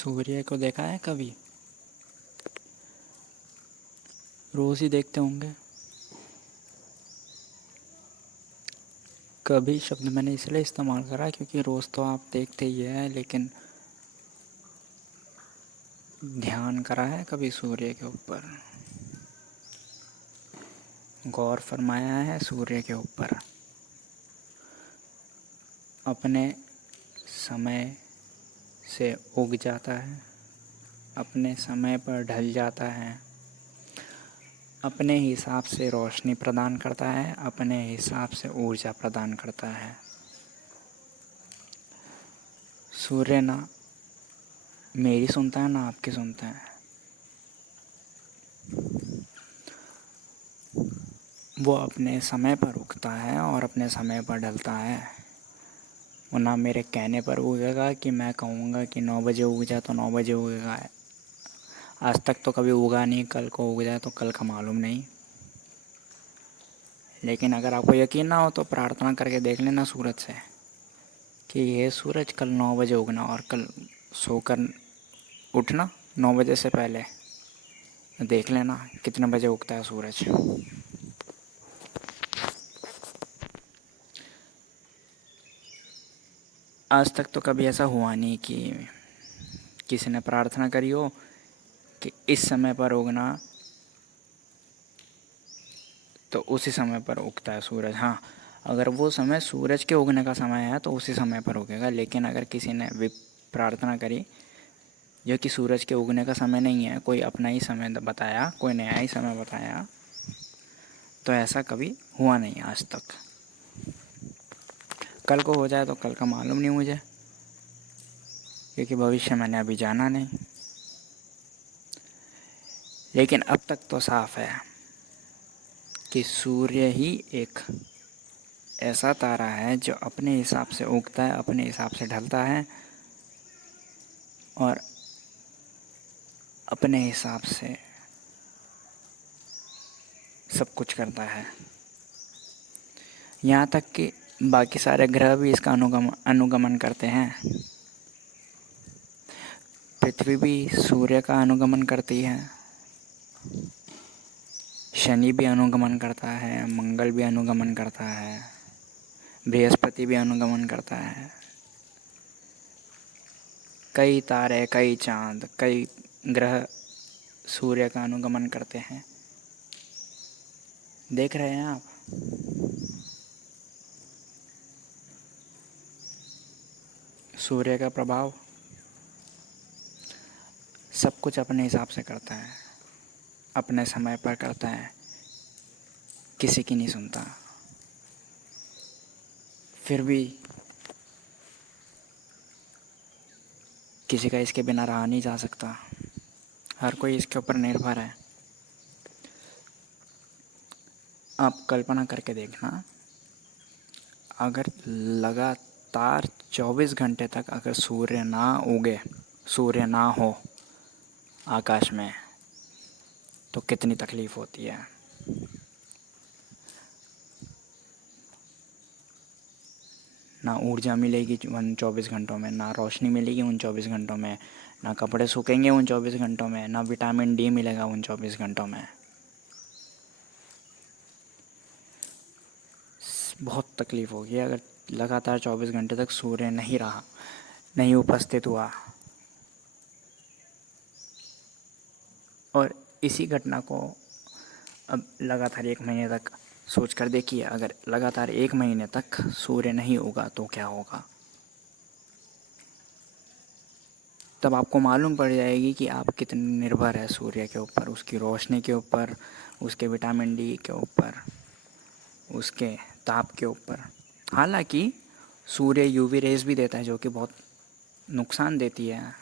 सूर्य को देखा है कभी? रोज़ ही देखते होंगे। कभी शब्द मैंने इसलिए इस्तेमाल करा क्योंकि रोज़ तो आप देखते ही हैं, लेकिन ध्यान करा है कभी सूर्य के ऊपर? गौर फरमाया है सूर्य के ऊपर? अपने समय से उग जाता है, अपने समय पर ढल जाता है, अपने हिसाब से रोशनी प्रदान करता है, अपने हिसाब से ऊर्जा प्रदान करता है। सूर्य ना मेरी सुनता है ना आपकी सुनता है। वो अपने समय पर उगता है और अपने समय पर ढलता है। वो ना मेरे कहने पर उगेगा कि मैं कहूँगा कि 9 बजे उग जाए तो 9 बजे उगेगा। आज तक तो कभी उगा नहीं, कल को उग जाए तो कल का मालूम नहीं। लेकिन अगर आपको यकीन ना हो तो प्रार्थना करके देख लेना सूरज से कि ये सूरज कल 9 बजे उगना, और कल सोकर उठना 9 बजे से पहले। देख लेना कितने बजे उगता है सूरज। आज तक तो कभी ऐसा हुआ नहीं कि किसी ने प्रार्थना करी हो कि इस समय पर उगना, तो उसी समय पर उगता है सूरज। हाँ, अगर वो समय सूरज के उगने का समय है तो उसी समय पर उगेगा। लेकिन अगर किसी ने भी प्रार्थना करी जो कि सूरज के उगने का समय नहीं है, कोई अपना ही समय बताया, कोई नया ही समय बताया, तो ऐसा कभी हुआ नहीं आज तक। कल को हो जाए तो कल का मालूम नहीं मुझे, क्योंकि भविष्य मैंने अभी जाना नहीं। लेकिन अब तक तो साफ है कि सूर्य ही एक ऐसा तारा है जो अपने हिसाब से उगता है, अपने हिसाब से ढलता है और अपने हिसाब से सब कुछ करता है। यहाँ तक कि बाकी सारे ग्रह भी इसका अनुगमन करते हैं। पृथ्वी भी सूर्य का अनुगमन करती है, शनि भी अनुगमन करता है, मंगल भी अनुगमन करता है, बृहस्पति भी अनुगमन करता है। कई तारे, कई चांद, कई ग्रह सूर्य का अनुगमन करते हैं। देख रहे हैं आप? सूर्य का प्रभाव सब कुछ अपने हिसाब से करता है, अपने समय पर करता है, किसी की नहीं सुनता। फिर भी किसी का इसके बिना रहा नहीं जा सकता। हर कोई इसके ऊपर निर्भर है। आप कल्पना करके देखना, अगर लगातार 24 घंटे तक अगर सूर्य ना उगे, सूर्य ना हो आकाश में, तो कितनी तकलीफ़ होती है। ना ऊर्जा मिलेगी उन 24 घंटों में, ना रोशनी मिलेगी उन 24 घंटों में, ना कपड़े सूखेंगे उन 24 घंटों में, ना विटामिन डी मिलेगा उन 24 घंटों में। बहुत तकलीफ़ होगी अगर लगातार 24 घंटे तक सूर्य नहीं रहा, नहीं उपस्थित हुआ। और इसी घटना को अब लगातार 1 महीने तक सोच कर देखिए, अगर लगातार 1 महीने तक सूर्य नहीं उगा तो क्या होगा। तब आपको मालूम पड़ जाएगी कि आप कितने निर्भर है सूर्य के ऊपर, उसकी रोशनी के ऊपर, उसके विटामिन डी के ऊपर, उसके ताप के ऊपर। हालांकि सूर्य यूवी रेज़ भी देता है जो कि बहुत नुकसान देती है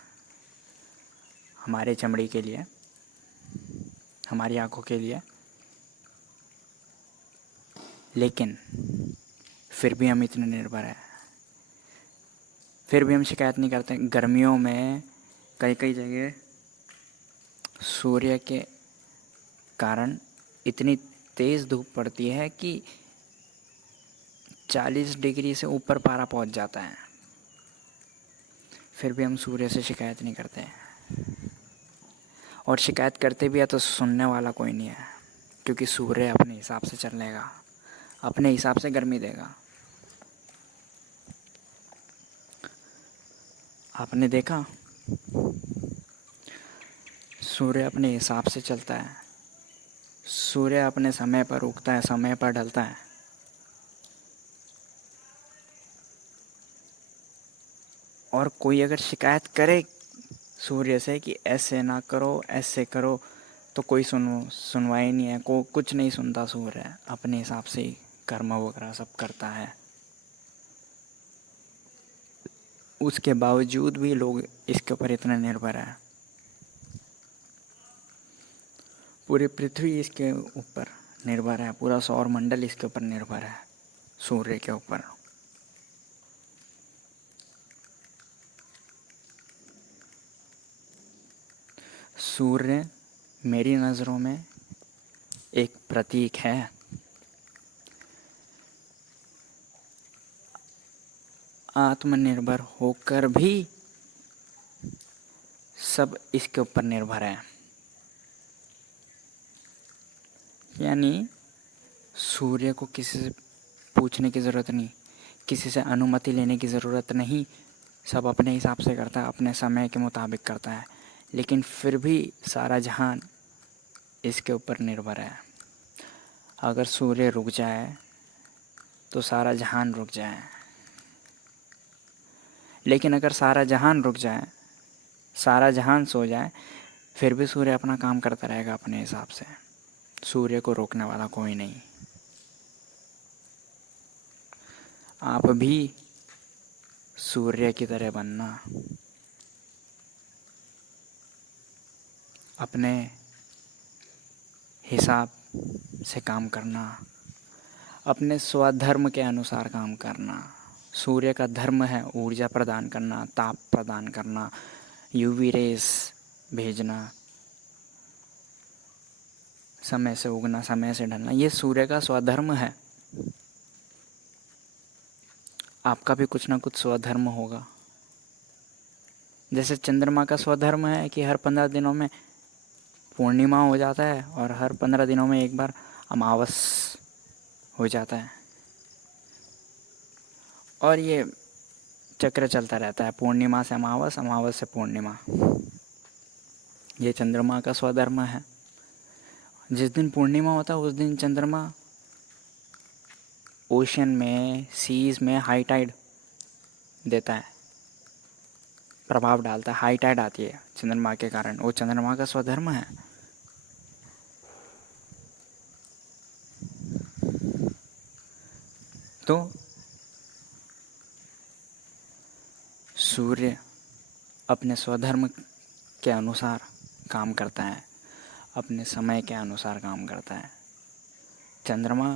हमारे चमड़ी के लिए, हमारी आँखों के लिए। लेकिन फिर भी हम इतने निर्भर हैं, फिर भी हम शिकायत नहीं करते। गर्मियों में कई कई जगह सूर्य के कारण इतनी तेज़ धूप पड़ती है कि 40 डिग्री से ऊपर पारा पहुंच जाता है। फिर भी हम सूर्य से शिकायत नहीं करते, और शिकायत करते भी है तो सुनने वाला कोई नहीं है, क्योंकि सूर्य अपने हिसाब से चलेगा, अपने हिसाब से गर्मी देगा। आपने देखा, सूर्य अपने हिसाब से चलता है, सूर्य अपने समय पर उगता है, समय पर ढलता है। और कोई अगर शिकायत करे सूर्य से कि ऐसे ना करो, ऐसे करो, तो कोई सुनवाई नहीं है, कुछ नहीं सुनता। सूर्य अपने हिसाब से ही कर्म वगैरह सब करता है। उसके बावजूद भी लोग इसके ऊपर इतने निर्भर है। पूरी पृथ्वी इसके ऊपर निर्भर है, पूरा सौर मंडल इसके ऊपर निर्भर है, सूर्य के ऊपर। सूर्य मेरी नज़रों में एक प्रतीक है। आत्मनिर्भर होकर भी सब इसके ऊपर निर्भर है। यानी सूर्य को किसी से पूछने की ज़रूरत नहीं, किसी से अनुमति लेने की ज़रूरत नहीं, सब अपने हिसाब से करता है, अपने समय के मुताबिक करता है। लेकिन फिर भी सारा जहान इसके ऊपर निर्भर है। अगर सूर्य रुक जाए तो सारा जहान रुक जाए, लेकिन अगर सारा जहान रुक जाए, सारा जहान सो जाए, फिर भी सूर्य अपना काम करता रहेगा अपने हिसाब से। सूर्य को रोकने वाला कोई नहीं। आप भी सूर्य की तरह बनना, अपने हिसाब से काम करना, अपने स्वधर्म के अनुसार काम करना। सूर्य का धर्म है ऊर्जा प्रदान करना, ताप प्रदान करना, यूवी रेस भेजना, समय से उगना, समय से ढलना। ये सूर्य का स्वधर्म है। आपका भी कुछ ना कुछ स्वधर्म होगा। जैसे चंद्रमा का स्वधर्म है कि हर 15 दिनों में पूर्णिमा हो जाता है और हर 15 दिनों में एक बार अमावस हो जाता है, और ये चक्र चलता रहता है, पूर्णिमा से अमावस, अमावस से पूर्णिमा। ये चंद्रमा का स्वधर्म है। जिस दिन पूर्णिमा होता है उस दिन चंद्रमा ओशन में, सीज में हाई टाइड देता है, प्रभाव डालता है। हाई टाइड आती है चंद्रमा के कारण, वो चंद्रमा का स्वधर्म है। तो सूर्य अपने स्वधर्म के अनुसार काम करता है, अपने समय के अनुसार काम करता है। चंद्रमा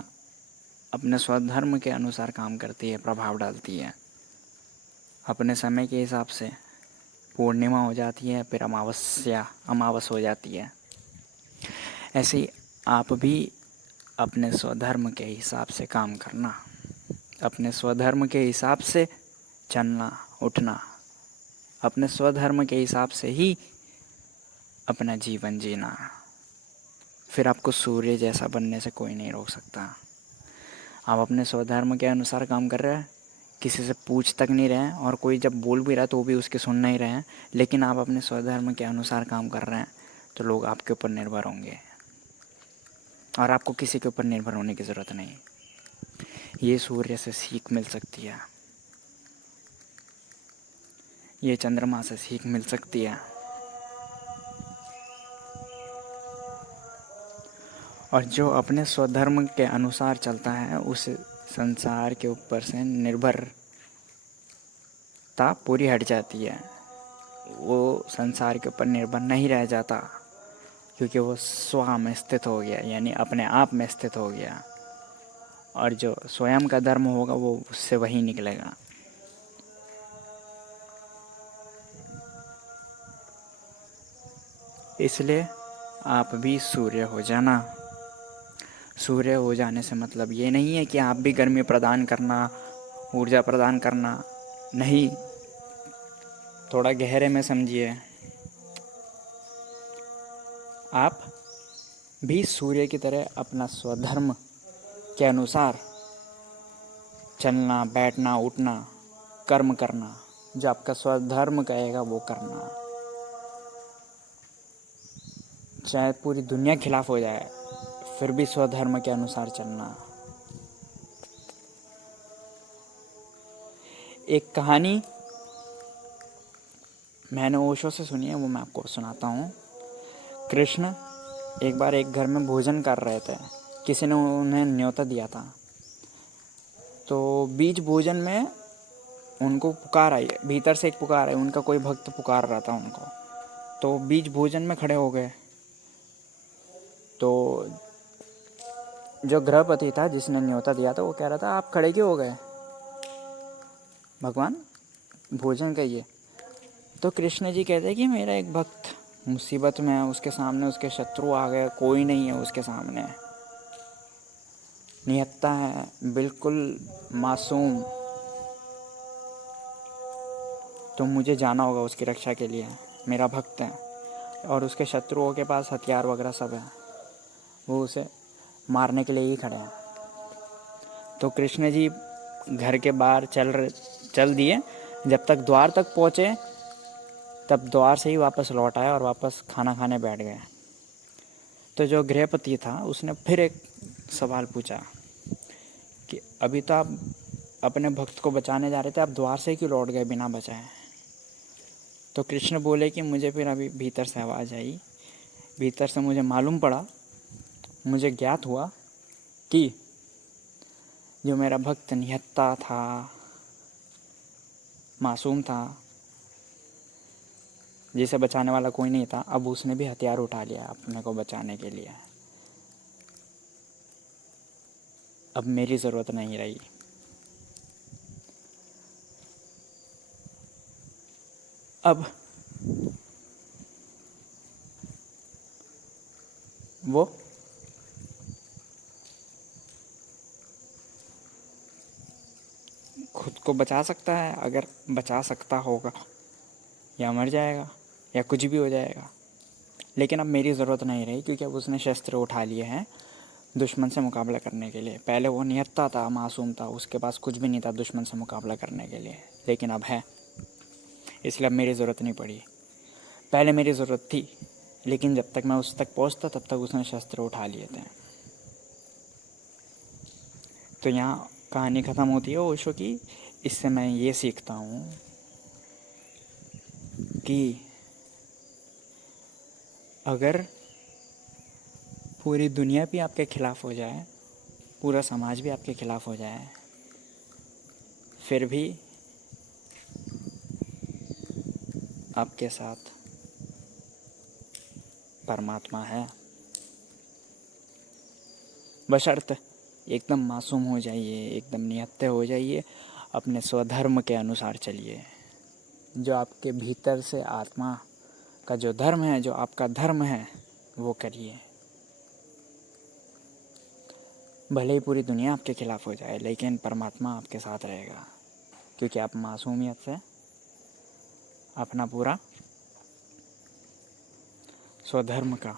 अपने स्वधर्म के अनुसार काम करती है, प्रभाव डालती है। अपने समय के हिसाब से पूर्णिमा हो जाती है, फिर अमावस हो जाती है। ऐसे ही आप भी अपने स्वधर्म के हिसाब से काम करना, अपने स्वधर्म के हिसाब से चलना, उठना, अपने स्वधर्म के हिसाब से ही अपना जीवन जीना। फिर आपको सूर्य जैसा बनने से कोई नहीं रोक सकता। आप अपने स्वधर्म के अनुसार काम कर रहे हैं, किसी से पूछ तक नहीं रहे हैं, और कोई जब बोल भी रहा है तो वो भी उसके सुन नहीं रहे हैं, लेकिन आप अपने स्वधर्म के अनुसार काम कर रहे हैं, तो लोग आपके ऊपर निर्भर होंगे, और आपको किसी के ऊपर निर्भर होने की ज़रूरत नहीं। ये सूर्य से सीख मिल सकती है, ये चंद्रमा से सीख मिल सकती है। और जो अपने स्वधर्म के अनुसार चलता है उस संसार के ऊपर से निर्भरता पूरी हट जाती है। वो संसार के ऊपर निर्भर नहीं रह जाता, क्योंकि वो स्व में स्थित हो गया, यानी अपने आप में स्थित हो गया। और जो स्वयं का धर्म होगा वो उससे वही निकलेगा। इसलिए आप भी सूर्य हो जाना। सूर्य हो जाने से मतलब ये नहीं है कि आप भी गर्मी प्रदान करना, ऊर्जा प्रदान करना, नहीं। थोड़ा गहरे में समझिए। आप भी सूर्य की तरह अपना स्वधर्म के अनुसार चलना, बैठना, उठना, कर्म करना, जो आपका स्वधर्म कहेगा वो करना। चाहे पूरी दुनिया खिलाफ हो जाए फिर भी स्वधर्म के अनुसार चलना। एक कहानी मैंने ओशो से सुनी है, वो मैं आपको सुनाता हूँ। कृष्ण एक बार एक घर में भोजन कर रहे थे। किसी ने उन्हें न्योता दिया था। तो बीच भोजन में उनको पुकार आई, भीतर से एक पुकार आई, उनका कोई भक्त पुकार रहा था उनको। तो बीच भोजन में खड़े हो गए। तो जो गृहपति था जिसने न्योता दिया था वो कह रहा था, आप खड़े क्यों हो गए, भगवान भोजन करिए। तो कृष्ण जी कहते हैं कि मेरा एक भक्त मुसीबत में है, उसके सामने उसके शत्रु आ गए, कोई नहीं है उसके सामने, निहत्था है, बिल्कुल मासूम, तो मुझे जाना होगा उसकी रक्षा के लिए। मेरा भक्त है और उसके शत्रुओं के पास हथियार वगैरह सब है, वो उसे मारने के लिए ही खड़े हैं। तो कृष्ण जी घर के बाहर चल दिए। जब तक द्वार तक पहुँचे तब द्वार से ही वापस लौट आए और वापस खाना खाने बैठ गए। तो जो गृहपति था उसने फिर एक सवाल पूछा कि अभी तो आप अपने भक्त को बचाने जा रहे थे, आप द्वार से क्यों लौट गए बिना बचाए। तो कृष्ण बोले कि मुझे फिर अभी भीतर से आवाज़ आई, भीतर से मुझे मालूम पड़ा, मुझे ज्ञात हुआ कि जो मेरा भक्त निहत्था था, मासूम था, जिसे बचाने वाला कोई नहीं था, अब उसने भी हथियार उठा लिया अपने को बचाने के लिए। अब मेरी ज़रूरत नहीं रही। अब वो खुद को बचा सकता है, अगर बचा सकता होगा, या मर जाएगा या कुछ भी हो जाएगा। लेकिन अब मेरी ज़रूरत नहीं रही क्योंकि अब उसने शस्त्र उठा लिए हैं दुश्मन से मुकाबला करने के लिए। पहले वो निहत्था था, मासूम था, उसके पास कुछ भी नहीं था दुश्मन से मुकाबला करने के लिए, लेकिन अब है, इसलिए अब मेरी ज़रूरत नहीं पड़ी। पहले मेरी ज़रूरत थी, लेकिन जब तक मैं उस तक पहुंचता तब तक उसने शस्त्र उठा लिए थे। तो यहाँ कहानी ख़त्म होती है ओशो की। इससे मैं ये सीखता हूँ कि अगर पूरी दुनिया भी आपके ख़िलाफ़ हो जाए, पूरा समाज भी आपके ख़िलाफ़ हो जाए, फिर भी आपके साथ परमात्मा है। बशर्ते एकदम मासूम हो जाइए, एकदम निहत्थे हो जाइए, अपने स्वधर्म के अनुसार चलिए। जो आपके भीतर से आत्मा का जो धर्म है, जो आपका धर्म है, वो करिए। भले ही पूरी दुनिया आपके खिलाफ़ हो जाए, लेकिन परमात्मा आपके साथ रहेगा, क्योंकि आप मासूमियत से अपना पूरा स्वधर्म का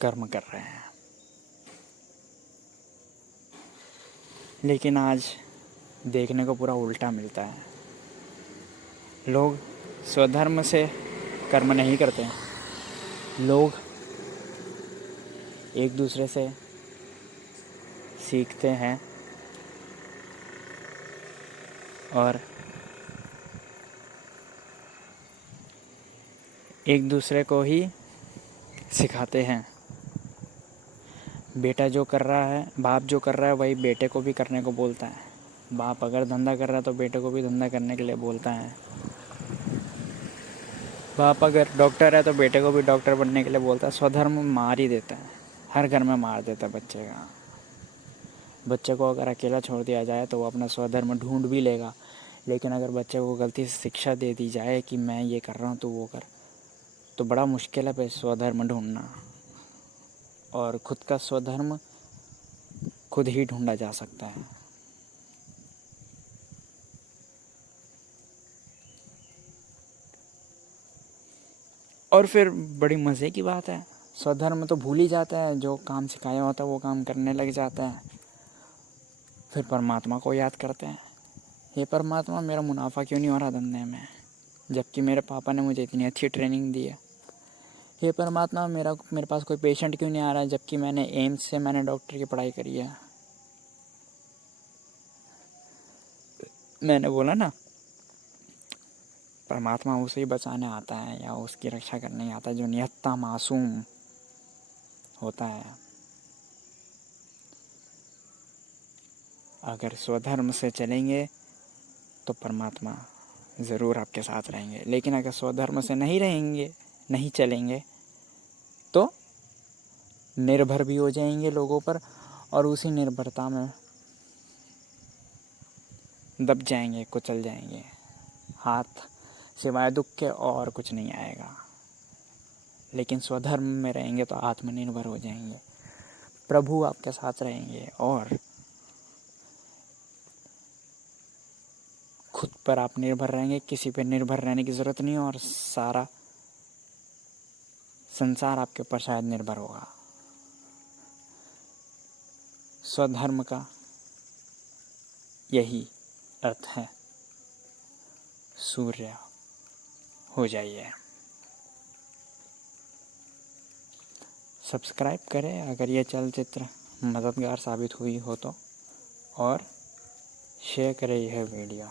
कर्म कर रहे हैं। लेकिन आज देखने को पूरा उल्टा मिलता है। लोग स्वधर्म से कर्म नहीं करते हैं, लोग एक दूसरे से सीखते हैं और एक दूसरे को ही सिखाते हैं। बेटा जो कर रहा है, बाप जो कर रहा है वही बेटे को भी करने को बोलता है। बाप अगर धंधा कर रहा है तो बेटे को भी धंधा करने के लिए बोलता है। बाप अगर डॉक्टर है तो बेटे को भी डॉक्टर बनने के लिए बोलता है। स्वधर्म मार ही देता है, हर घर में मार देता है बच्चे का। बच्चे को अगर अकेला छोड़ दिया जाए तो वो अपना स्वधर्म ढूंढ भी लेगा, लेकिन अगर बच्चे को गलती से शिक्षा दे दी जाए कि मैं ये कर रहा हूँ तो वो कर, तो बड़ा मुश्किल है फिर स्वधर्म ढूंढना। और खुद का स्वधर्म खुद ही ढूंढा जा सकता है। और फिर बड़ी मज़े की बात है, स्वधर्म तो भूल ही जाता है, जो काम सिखाया होता है वो काम करने लग जाता है। फिर परमात्मा को याद करते हैं, हे परमात्मा मेरा मुनाफा क्यों नहीं हो रहा धंधे में, जबकि मेरे पापा ने मुझे इतनी अच्छी ट्रेनिंग दी है। हे परमात्मा मेरे पास कोई पेशेंट क्यों नहीं आ रहा है, जबकि मैंने एम्स से मैंने डॉक्टर की पढ़ाई करी है। मैंने बोला ना, परमात्मा उसे ही बचाने आता है या उसकी रक्षा करने आता है जो निहत्था मासूम होता है। अगर स्वधर्म से चलेंगे तो परमात्मा ज़रूर आपके साथ रहेंगे, लेकिन अगर स्वधर्म से नहीं रहेंगे, नहीं चलेंगे, तो निर्भर भी हो जाएंगे लोगों पर और उसी निर्भरता में दब जाएंगे, कुचल जाएंगे। हाथ सिवाय दुख के और कुछ नहीं आएगा। लेकिन स्वधर्म में रहेंगे तो आत्मनिर्भर हो जाएंगे, प्रभु आपके साथ रहेंगे और खुद पर आप निर्भर रहेंगे, किसी पर निर्भर रहने की ज़रूरत नहीं, और सारा संसार आपके ऊपर शायद निर्भर होगा। स्वधर्म का यही अर्थ है, सूर्य हो जाइए। सब्सक्राइब करें अगर ये चलचित्र मददगार साबित हुई हो तो, और शेयर करें यह वीडियो।